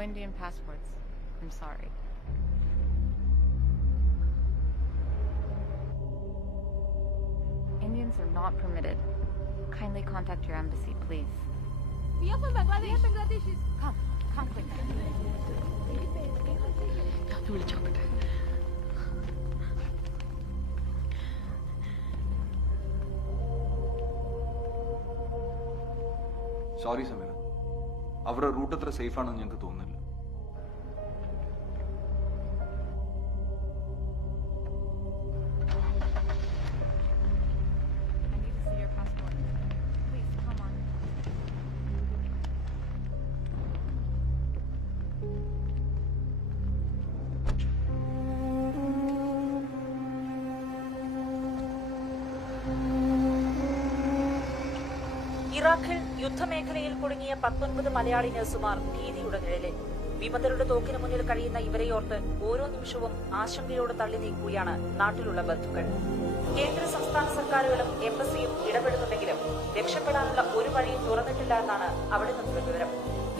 No Indian passports. I'm sorry. Indians are not permitted. Kindly contact your embassy, please. We are from Bangladesh. We are Bangladeshis. Come quick. Sorry Sameera, അവരുടെ root അത്ര safe ആണെന്ന് ഞങ്ങൾക്ക് തോന്നുന്നില്ല. I need to see your passport. Please, come on. ഇറാഖിൽ യുദ്ധമേഖലയിൽ കുടുങ്ങിയ 19 മലയാളി നഴ്സുമാർ ഭീതിയുടെ നിഴലിൽ. വിമതരുടെ തോക്കിന് മുന്നിൽ കഴിയുന്ന ഇവരെയോർത്ത് ഓരോ നിമിഷവും ആശങ്കയോടെ തള്ളി നീക്കുകയാണ് നാട്ടിലുള്ള ബന്ധുക്കൾ. കേന്ദ്ര സംസ്ഥാന സർക്കാരുകളും എംബസിയും ഇടപെടുന്നുണ്ടെങ്കിലും രക്ഷപ്പെടാനുള്ള ഒരു വഴിയും തുറന്നിട്ടില്ല എന്നാണ് അവിടെ നിന്നുള്ള വിവരം.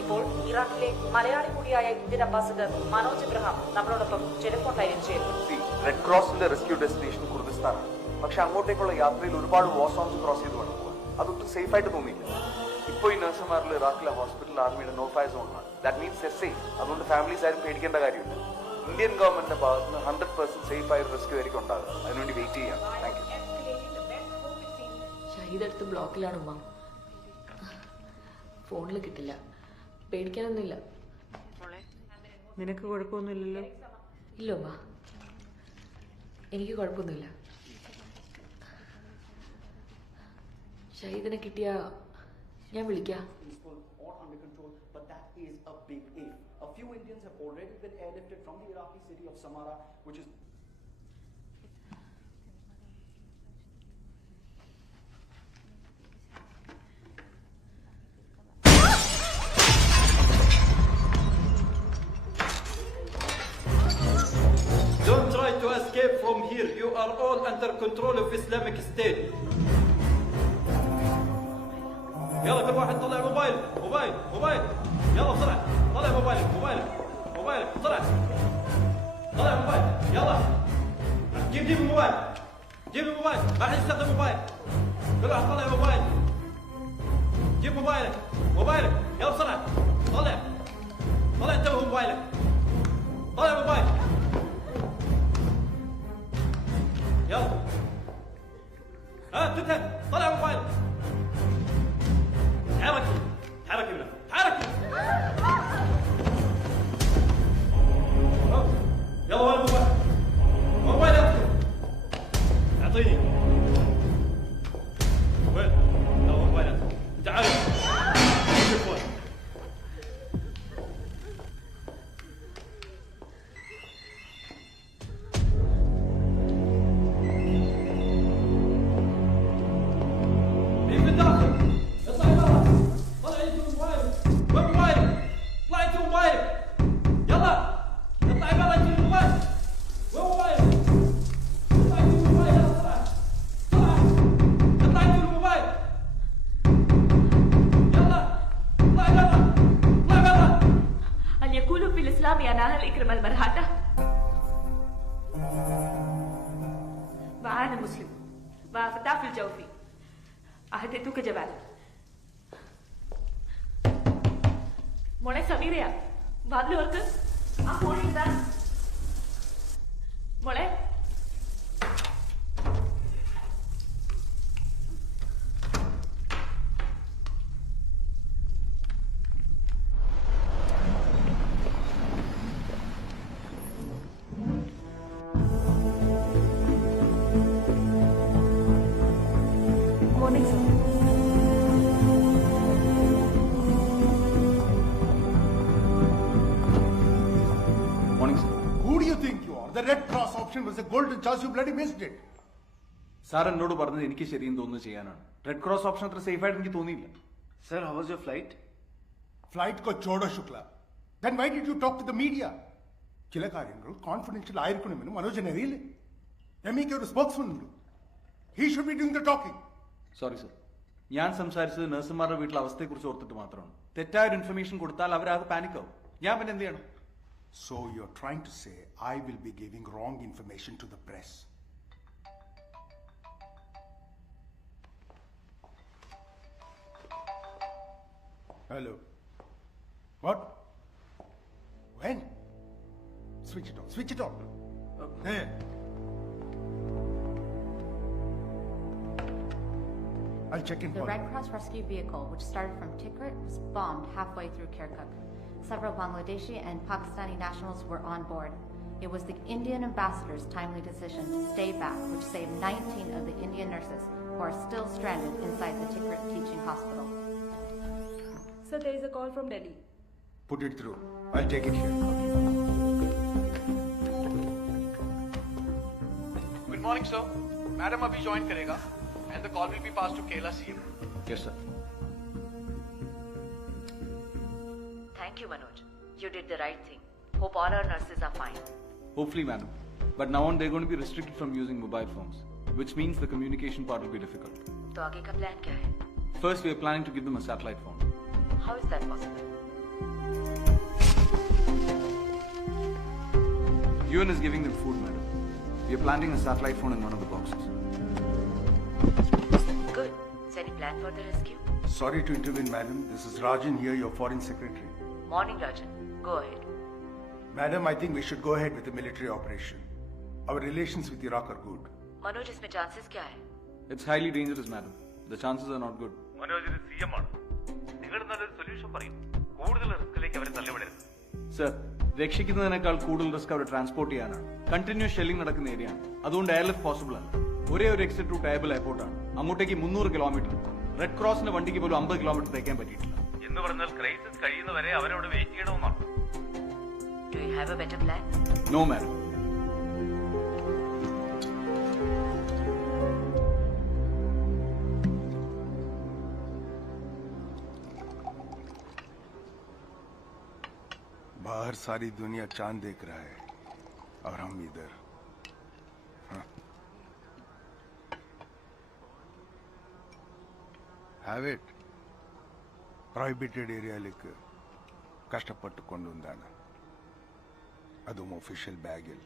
ഇപ്പോൾ ഇറാഖിലെ മലയാളി കൂടിയായ ഇന്ത്യൻ അംബാസിഡർ മനോജ് എബ്രഹാം നമ്മളോടൊപ്പം ടെലിഫോൺ ലൈനിൽ ചേരുന്നു. റെഡ് ക്രോസിന്റെ റെസ്ക്യൂ ഡെസ്റ്റിനേഷൻ കുർദിസ്ഥാനാണ്. പക്ഷെ അങ്ങോട്ടേക്കുള്ള യാത്രയിൽ ഒരുപാട് വാർ സോൺസ് ക്രോസ് ചെയ്ത് വേണം പോകാൻ. അതൊട്ടും സേഫ് ആയിട്ട് തോന്നിയില്ല. ഇപ്പൊ ഈ നഴ്സുമാരിൽ ഇറാഖിലെ ഹോസ്പിറ്റൽ ആർമിയുടെ നോ ഫയർ സോണാണ്. That means safe. അതുകൊണ്ട് ഫാമിലീസ് ആരും പേടിക്കേണ്ട കാര്യമില്ല. ഇന്ത്യൻ ഗവൺമെന്റിന്റെ ഭാഗത്ത് നിന്ന് 100% സേഫ് ആയ റെസ്ക്യൂ ആയിരിക്കും ഉണ്ടാകുക. അതിനുവേണ്ടി വെയിറ്റ് ചെയ്യാം. Thank you. ഷഹീദ് അടുത്ത് ബ്ലോക്കിലാണ് ഉമ്മ. ഫോണിൽ കിട്ടില്ല. പേടിക്കാനൊന്നുമില്ല. നിനക്ക് കുഴപ്പമൊന്നുമില്ലല്ലോ? ഇല്ല ഉമ്മ, എനിക്ക് കുഴപ്പമൊന്നുമില്ല. ഷഹീദിനെ കിട്ടിയ ഞാൻ വിളിക്കാം. But that is a big if. A few Indians have already been airlifted from the Iraqi city of Samarra, which is Don't try to escape from here. You are all under control of Islamic State. يلا كل واحد طلع موبايل. يلا بسرعة طلع موبايلك بسرعة. طلع موبايل يلا. جيب الموبايل. ما حد يستخدم موبايل. كل واحد طلع موبايل. جيب موبايلك يلا بسرعة. طلع انتبه موبايلك. طلع موبايل يلا. تنتهي. طلع موبايلك. حركي منه. يلا وين موبايل اعطيني. وين؟ يلا موبايل انت عارف. وأنا مسلم وفتاة في الجوفي أهديتك جبال മോളെ സമീറയാ വാതിലോർക്ക് ആ ഫോണിൽ ഇതാ മോളെ. Morning, sir. Who do you think you are? The Red Cross option was a golden chance. You bloody missed it. Sir എന്നോട് പറഞ്ഞത് എനിക്ക് ശരിയെന്ന് തോന്നുന്നു ചെയ്യാനാണ്. റെഡ് ക്രോസ് ഓപ്ഷൻ അത്ര സേഫ് ആയിട്ട് എനിക്ക് തോന്നിയില്ല. Sir, how was your flight? Flight ko chodo shukla. Then why did you talk to the media? ചില കാര്യങ്ങൾ കോൺഫിഡൻഷ്യൽ ആയിരിക്കണമെന്ന് മനോജന് അറിയില്ലേ? എമിക്ക് ഒരു സ്പോക്സ്മാൻ ഉണ്ട്. He should be doing the talking. Sorry sir, ഞാൻ സംസാരിച്ചത് നഴ്സുമാരുടെ വീട്ടിലെ അവസ്ഥയെക്കുറിച്ച് ഓർത്തിട്ട് മാത്രമാണ്. തെറ്റായൊരു ഇൻഫർമേഷൻ കൊടുത്താൽ അവരാകെ പാനിക് ആവും. ഞാൻ പിന്നെ എന്ത് ചെയ്യണം? So you're trying to say I will be giving wrong information to the press. Hello. What? When? Switch it on. Switch it on. There. I'll check in The for Red Cross rescue vehicle, which started from Tikrit, was bombed halfway through Kirkuk. Several Bangladeshi and Pakistani nationals were on board. It was the Indian ambassador's timely decision to stay back, which saved 19 of the Indian nurses who are still stranded inside the Tikrit teaching hospital. Sir, there is a call from Delhi. Put it through. I'll take it here. Good morning, sir. Madam abhi join karega and the call will be passed to Kela CM. Yes, sir. Thank you, Manoj. You did the right thing. Hope all our nurses are fine. Hopefully, madam. But now on, they're going to be restricted from using mobile phones, which means the communication part will be difficult. तो आगे का plan क्या है? First, we are planning to give them a satellite phone. How is that possible? UN is giving them food, madam. We are planting a satellite phone in one of the boxes. Good. So any plan for the rescue? Sorry to intervene, madam. This is Rajan here, your foreign secretary. Morning, Rajan. Go ahead. Madam, I think we should go ahead with the military operation. Our relations with Iraq are good. Manoj, इसमें chances क्या है? It's highly dangerous, madam. The chances are not good. Manoj ഇത് CM ആണ്. നിങ്ങൾ നല്ലൊരു solution പറയും. കൂടുതൽ റിസ്കിലേക്ക് അവരെ തള്ളിവിടരുത്. സർ, രക്ഷിക്കുന്നതിനേക്കാൾ കൂടുതൽ റിസ്ക് അവരെ ട്രാൻസ്പോർട്ട് ചെയ്യാനാണ്. കണ്ടിന്യൂസ് ഷെല്ലിംഗ് നടക്കുന്ന ഏരിയയാണ്. അതുകൊണ്ട് എയർലിഫ്റ്റ് പോസിബിൾ അല്ല. ഒരേ ഒരു എക്സിറ്റ് റൂട്ട് ഏബിൾ എയർപോർട്ടാണ്. അങ്ങോട്ടേക്ക് 300 കിലോമീറ്റർ. റെഡ് ക്രോസിന്റെ വണ്ടിക്ക് പോലും 50 കിലോമീറ്റർ തേക്കാൻ പറ്റിയിട്ടില്ല. എന്ന് പറഞ്ഞാൽ ക്രൈസിസ് കഴിയുന്നവരെ അവരോട് വെയിറ്റ് ചെയ്യണമെന്നാണ്. Do you have a better plan? No, madam. बाहर सारी दुनिया चांद देख रहा है और हम इधर. हाँ. Have it. Prohibited area like ಕಷ್ಟಪಟ್ಟು ಕೊಂಡೊಂದಾನ. ಅದು official bagel.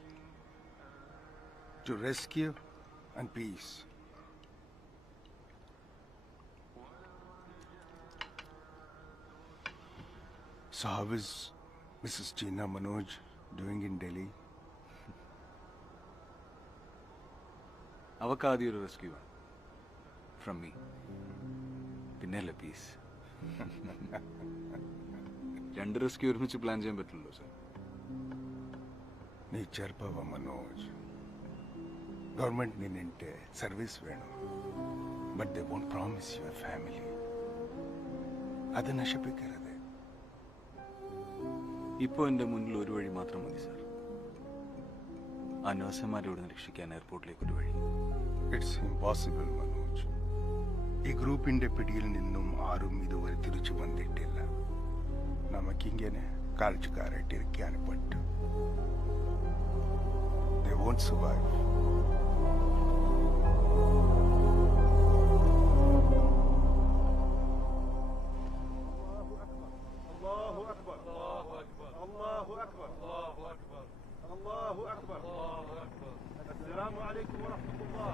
To rescue and peace. So how is Mrs. China Manoj doing in Delhi? അവർക്ക് ആദ്യം ഒരു റെസ്ക്യൂ ഫ്രം മീ, പിന്നെയല്ല പീസ്. 2 റെസ്ക്യൂ ഒരുമിച്ച് പ്ലാൻ ചെയ്യാൻ പറ്റില്ലല്ലോ സർ. ನೀ ಚರ್ಪವ ಮನೋಜ್. ಗೌರ್ಮೆಂಟ್ ನಿನ್ನಿಂಟೆ ಸರ್ವಿಸ್ ವೇಣು, but they won't promise you a family. അത് നശിപ്പിക്കരുത്. ഇപ്പോൾ എൻ്റെ മുന്നിൽ ഒരു വഴി മാത്രം മതി സർ. ആ നഴ്സുമാരെ ഇവിടെ രക്ഷിക്കാൻ എയർപോർട്ടിലേക്ക് ഒരു വഴി. It's impossible Manoj. ഈ ഗ്രൂപ്പിന്റെ പിടിയിൽ നിന്നും ആരും ഇതുവരെ തിരിച്ചു വന്നിട്ടില്ല. നമുക്കിങ്ങനെ കാഴ്ചക്കാരായിട്ടിരിക്കാൻ പറ്റും. They won't survive. السلام عليكم ورحمة الله.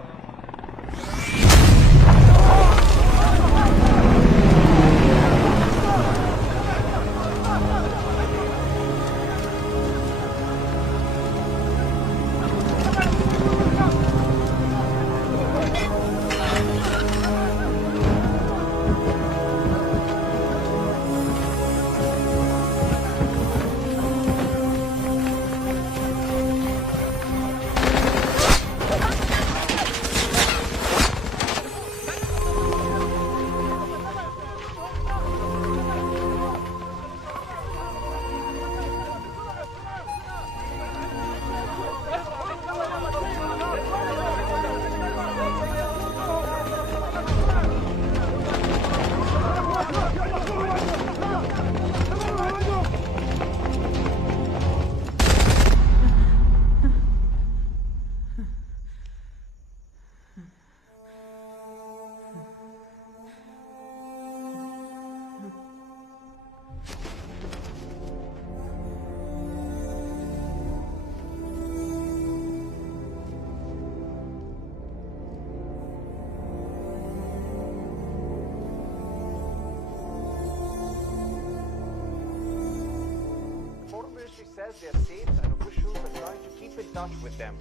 says their states and officials are trying to keep in touch with them.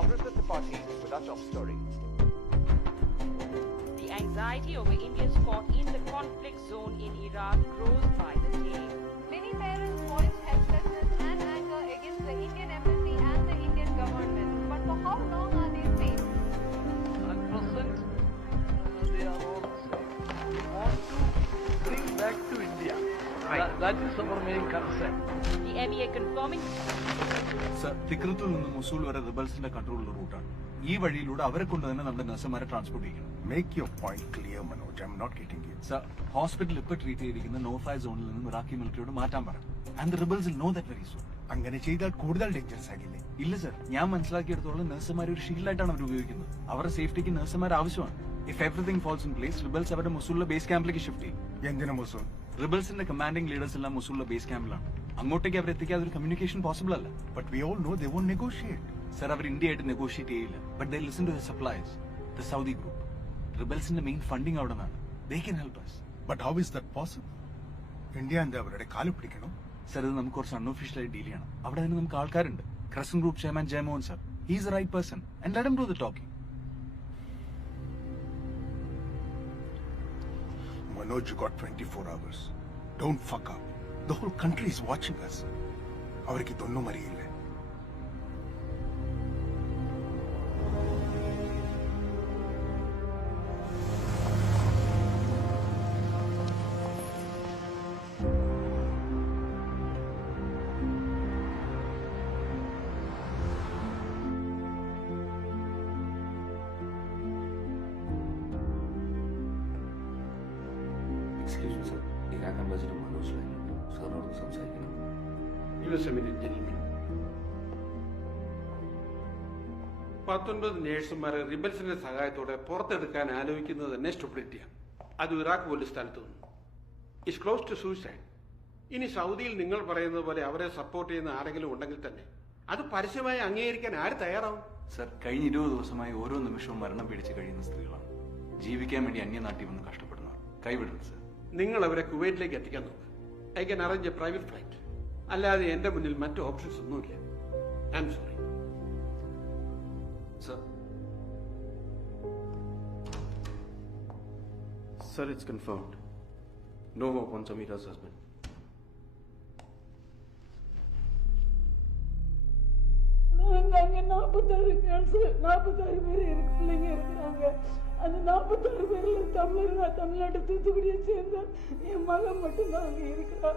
Amrita Tripathi with our top story. The anxiety over Indians caught in the conflict zone in Iraq grows by the day. Many parents voice helplessness and anger against the Indian embassy and the Indian government. But for how long are they safe? At present, they are all safe. We want to bring back to India. That is our main concern. The MEA confirming. Sir, തിക്രത്തിൽ നിന്ന് Mosul വരെ റിബൽസിന്റെ കൺട്രോളുള്ള റൂട്ടാണ്. ഈ വഴിയിലൂടെ അവരെ കൊണ്ട് തന്നെ നമ്മുടെ നഴ്സുമാരെ ട്രാൻസ്പോർട്ട് ചെയ്യണം. Make your point clear Manoj. I'm not getting you. Sir, hospital ഇപ്പോൾ ട്രീറ്റ് ചെയ്തിരിക്കുന്ന നോ-ഫ്ലൈ സോണിൽ നിന്നും ഇറാഖി മിലിറ്ററിയോട് മാറ്റാൻ പറയും. And the rebels will know that very soon. അങ്ങനെ ചെയ്താൽ കൂടുതൽ ഡേഞ്ചറസ് ആകില്ലേ? ഇല്ല സർ, ഞാൻ മനസ്സിലാക്കിയെടുത്തോളം നഴ്സുമാരെ ഒരു ഷീൽഡായിട്ടാണ് അവർ ഉപയോഗിക്കുന്നത്. അവരുടെ സേഫ്റ്റിക്ക് നഴ്സുമാർ ആവശ്യമാണ്. If everything falls in place, rebels അവരുടെ മൊസൂളിലെ ബേസ് ക്യാമ്പിലേക്ക് ഷിഫ്റ്റ് ചെയ്യും. എന്തിനാ മൊസൂൾ? റിബൽസിന്റെ കമാൻഡിംഗ് ലീഡേഴ്സ് എല്ലാം മൊസൂളിലെ ബേസ് ക്യാമ്പിലാണ്. അങ്ങോട്ടേക്ക് അവർ എത്തിക്കാതെ ഒരു കമ്മ്യൂണിക്കേഷൻ പോസിബിൾ അല്ല. But we all know they won't negotiate. Sir, അവർ ഇന്ത്യയായിട്ട് നെഗോഷിയേറ്റ് ചെയ്യില്ല. But they listen to the supplies, the Saudi group. റിബൽസിന്റെ മെയിൻ ഫണ്ടിങ് അവിടെ നിന്നാണ്. They can help us. But how is that possible? India എന്താ അവരുടെ കാല് പിടിക്കണം? സർ, ഇത് നമുക്ക് കുറച്ച് അൺഒഫീഷ്യലായി ഡീൽ ചെയ്യണം. അവിടെ തന്നെ നമുക്ക് ആൾക്കാരുണ്ട്. Crescent group chairman Jayamohan sir, he is the right person and let him do the talking. Manoj, you got 24 hours. Don't fuck up. The whole country is watching us. അവർക്ക് ഇതൊന്നും അറിയില്ല. Excuse me, sir. Iraq ambassador Manoj Lainand. Sir, അവരോട് സംസാരിക്കണം. US minute, gentlemen. 19 നേഴ്സുമാരെ റിബൽസിന്റെ സഹായത്തോടെ പുറത്തെടുക്കാൻ ആലോചിക്കുന്നത് തന്നെ സ്റ്റുപ്പിഡിറ്റിയാണ്. അത് ഇറാഖ് പോലീസ് സ്ഥലത്ത് നിന്നു. It's close to suicide. ഇനി സൗദിയിൽ നിങ്ങൾ പറയുന്നത് പോലെ അവരെ സപ്പോർട്ട് ചെയ്യുന്ന ആരെങ്കിലും ഉണ്ടെങ്കിൽ തന്നെ അത് പരസ്യമായി അംഗീകരിക്കാൻ ആര് തയ്യാറാവും? സർ, കഴിഞ്ഞ 20 ദിവസമായി ഓരോ നിമിഷവും മരണം പിടിച്ച് കഴിയുന്ന സ്ത്രീകളാണ്. ജീവിക്കാൻ വേണ്ടി അന്യനാട്ടിൽ വന്ന് കഷ്ടപ്പെടുന്നവർ. കൈവിടരുത് സർ. നിങ്ങൾ അവരെ കുവൈറ്റിലേക്ക് എത്തിക്കാൻ നോക്ക്. I can arrange A private flight. അല്ലാതെ എന്റെ മുന്നിൽ മറ്റു ഓപ്ഷൻസ് ഒന്നുമില്ല. I am sorry. Sir, Sir, it's confirmed. No hope on Samira's husband. நாங்க 46 கேர்ள்ஸ் 46 பேர் பிள்ளைங்க இருக்கிறாங்க. அந்த 46 பேர்ல தமிழ்நாட்டு தூத்துக்குடியை சேர்ந்த என் மகன் மட்டும்தான் அங்க இருக்கிறா.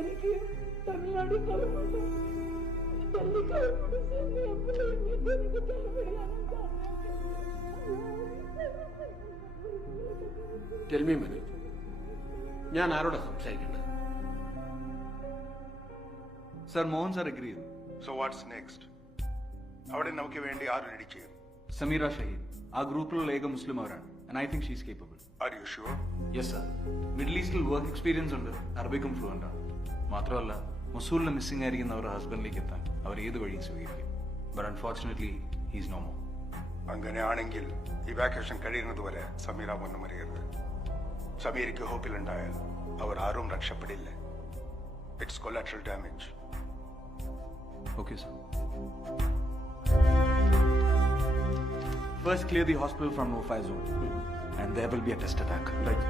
எனக்கு தமிழ்நாடு கிளம்பட்டும், டெல்லி கிளம்பட்டும் சேர்ந்து என் பிள்ளைங்க எனக்கு தலைமையிலான Tell me, Manoj. ഞാൻ ആരോടാ സംസാരിക്കേണ്ടത്? സർ, മോഹൻ സർ അഗ്രി ചെയ്തു. So what's next? അവിടെ നമുക്ക് വേണ്ടി ആര് റെഡി ചെയ്യും? സമീറ ഷഹീദ്. ആ ഗ്രൂപ്പിലുള്ള ഏക മുസ്ലിം അവരാണ്. And I think she is capable. Are you sure? Yes sir. Middle ഈസ്റ്റിൽ വർക്ക് എക്സ്പീരിയൻസ് ഉണ്ട്. അറബിക്കും ഫ്ലുവൻ്റ് ആണ്. മാത്രമല്ല, മൊസൂളിലെ മിസ്സിംഗ് ആയിരിക്കുന്ന അവരുടെ ഹസ്ബൻഡിലേക്ക് എത്താൻ അവർ ഏത് വഴിയും സ്വീകരിക്കും. But unfortunately he's no more. അങ്ങനെയാണെങ്കിൽ ഇവാക്യുവേഷൻ കഴിയുന്നത് വരെ സമീറ ഒന്നും അറിയരുത്. സമീരയ്ക്ക് ഹോപ്പിലുണ്ടായാൽ അവർ ആരും രക്ഷപ്പെടില്ല. It's collateral damage. Okay, sir. First, clear the hospital from no-fly zone, and there will be a test attack. Right.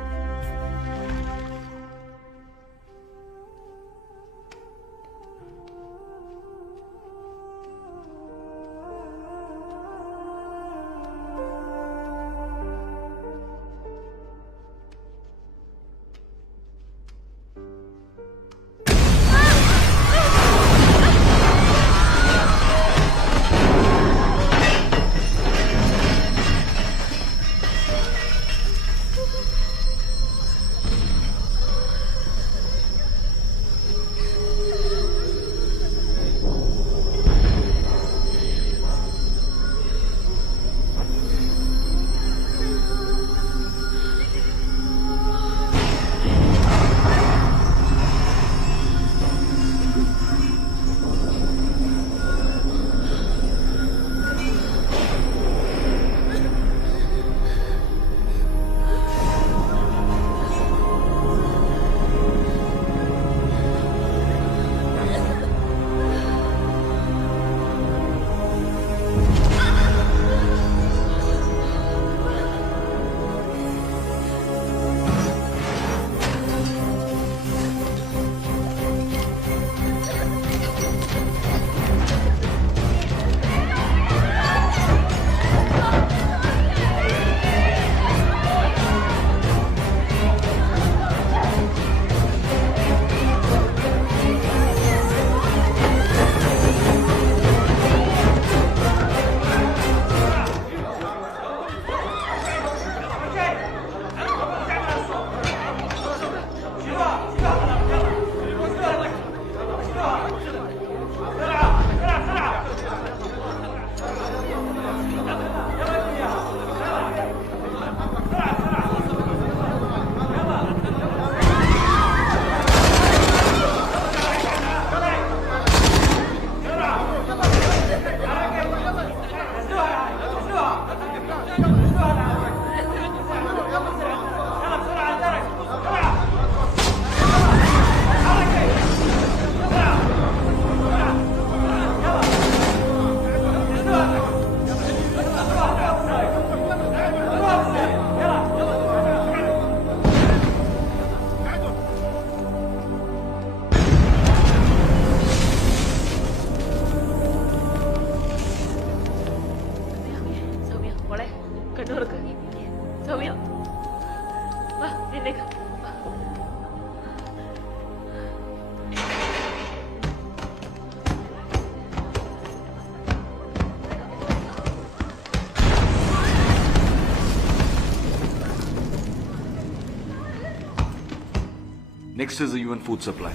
Next is the UN food supply.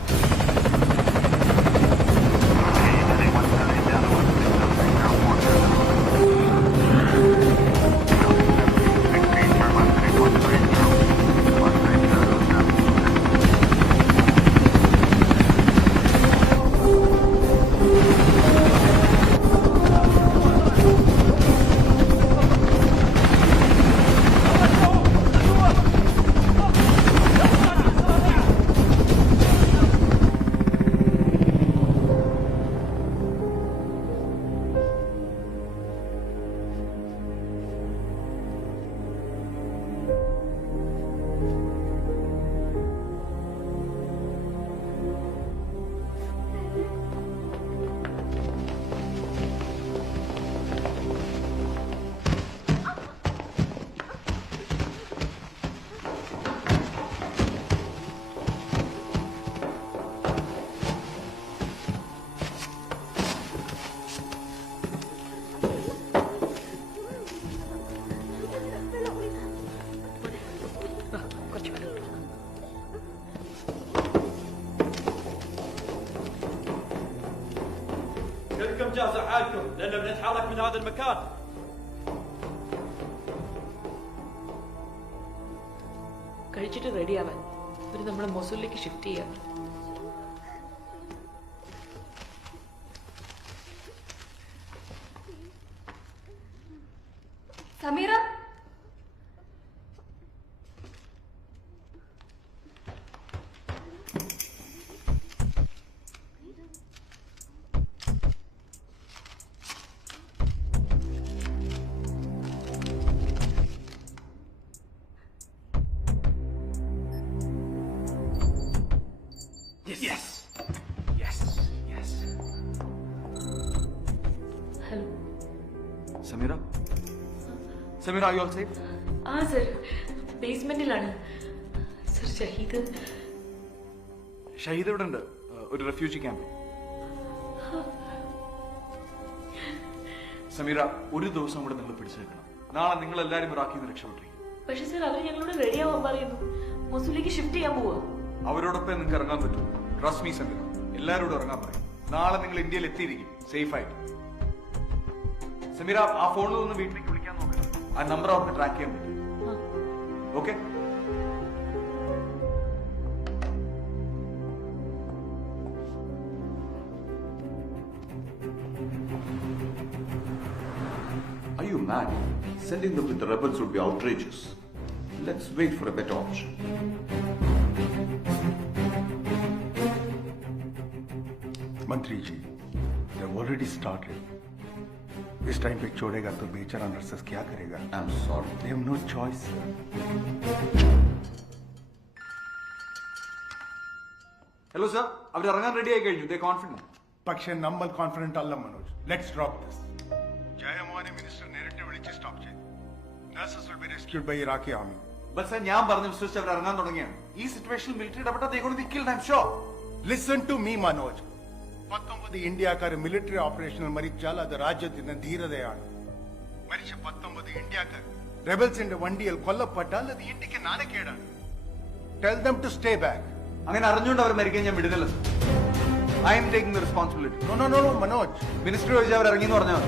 كلكم جهزوا حالكم لأننا بنتحرك من هذا المكان. കഴിച്ചിട്ട് റെഡിയാവാൻ ഇവര് നമ്മളെ മൊസൂലിലേക്ക് ഷിഫ്റ്റ് ചെയ്യാം. Sameera Yes. Yes. Yes. Hello Samira? Samira, are you all safe? ആ sir ബേസ്മെന്റിലാണ് sir. Shaheed Shaheed ഇവിടെ ഉണ്ട്, ഒരു refugee camp. Sameera, ഒരു ദിവസം കൂടെ നിങ്ങൾ പിടിച്ചേക്കണം. നാളെ നിങ്ങൾ എല്ലാവരും ഇറാഖിൽ നിന്ന് രക്ഷപ്പെട്ടിരിക്കും. പക്ഷെ സർ അവർ ഞങ്ങളോട് റെഡിയാവാൻ പറയുന്നു. മൊസൂലിലേക്ക് ഷിഫ്റ്റ് ചെയ്യാൻ പോവാ. അവരോടൊപ്പം നിങ്ങൾക്ക് ഇറങ്ങാൻ പറ്റും. ട്രസ്റ്റ് മീ സമീറ, എല്ലാവരോടും ഇറങ്ങാൻ പറയും. നാളെ നിങ്ങൾ ഇന്ത്യയിൽ എത്തിയിരിക്കും സേഫ് ആയിട്ട്. സമീറ, ആ ഫോണിൽ നിന്ന് വീട്ടിലേക്ക് വിളിക്കാൻ നോക്കണം. ആ നമ്പർ അവർക്ക് ട്രാക്ക് ചെയ്യാൻ പറ്റും. Okay? Are you mad? Sending them with the rebels would be outrageous. Let's wait for a better option. मंत्री जी, they've already started. इस टाइम पे छोड़ेगा तो बेचारा नर्सेस क्या करेगा? I'm sorry. They have no choice, sir. Hello sir, അവർ ഇറങ്ങാൻ റെഡി ആയി കഴിഞ്ഞു. They confident. പക്ഷേ നമ്മൾ കോൺഫിഡന്റ് അല്ല മനോജ്. Let's drop this. ജയമോഹനെ മിനിസ്റ്റർ നേരിട്ട് വിളിച്ച് സ്റ്റോപ്പ് ചെയ്തു. Nurses will be rescued by Iraqi army. But sir, ഞാൻ പറഞ്ഞു വിശ്വസിച്ച് അവർ ഇറങ്ങാൻ തുടങ്ങിയാണ്. ഈ സിറ്റുവേഷനിൽ മിലിറ്ററി ഇടപെട്ടാൽ they going to be killed, I'm sure. Listen to me, Manoj. 19 ഇന്ത്യക്കാർ മിലിറ്ററി ഓപ്പറേഷനിൽ മരിച്ചാൽ അത് രാജ്യത്തിന്റെ ധീരതയാണ്. മരിച്ച 19 ഇന്ത്യക്കാർ റെബൽസിന്റെ വണ്ടിയിൽ കൊല്ലപ്പെട്ടാൽ അത് ഇന്ത്യക്ക് നാണക്കേടാണ്. Tell them to stay back. അങ്ങനെ അറിഞ്ഞുകൊണ്ട് അവർ മരിക്കാൻ ഞാൻ വിടുന്നില്ല sir. I am taking the responsibility. No, Manoj. Minister ചോദിച്ചാൽ അവർ ഇറങ്ങി എന്ന് പറഞ്ഞാൽ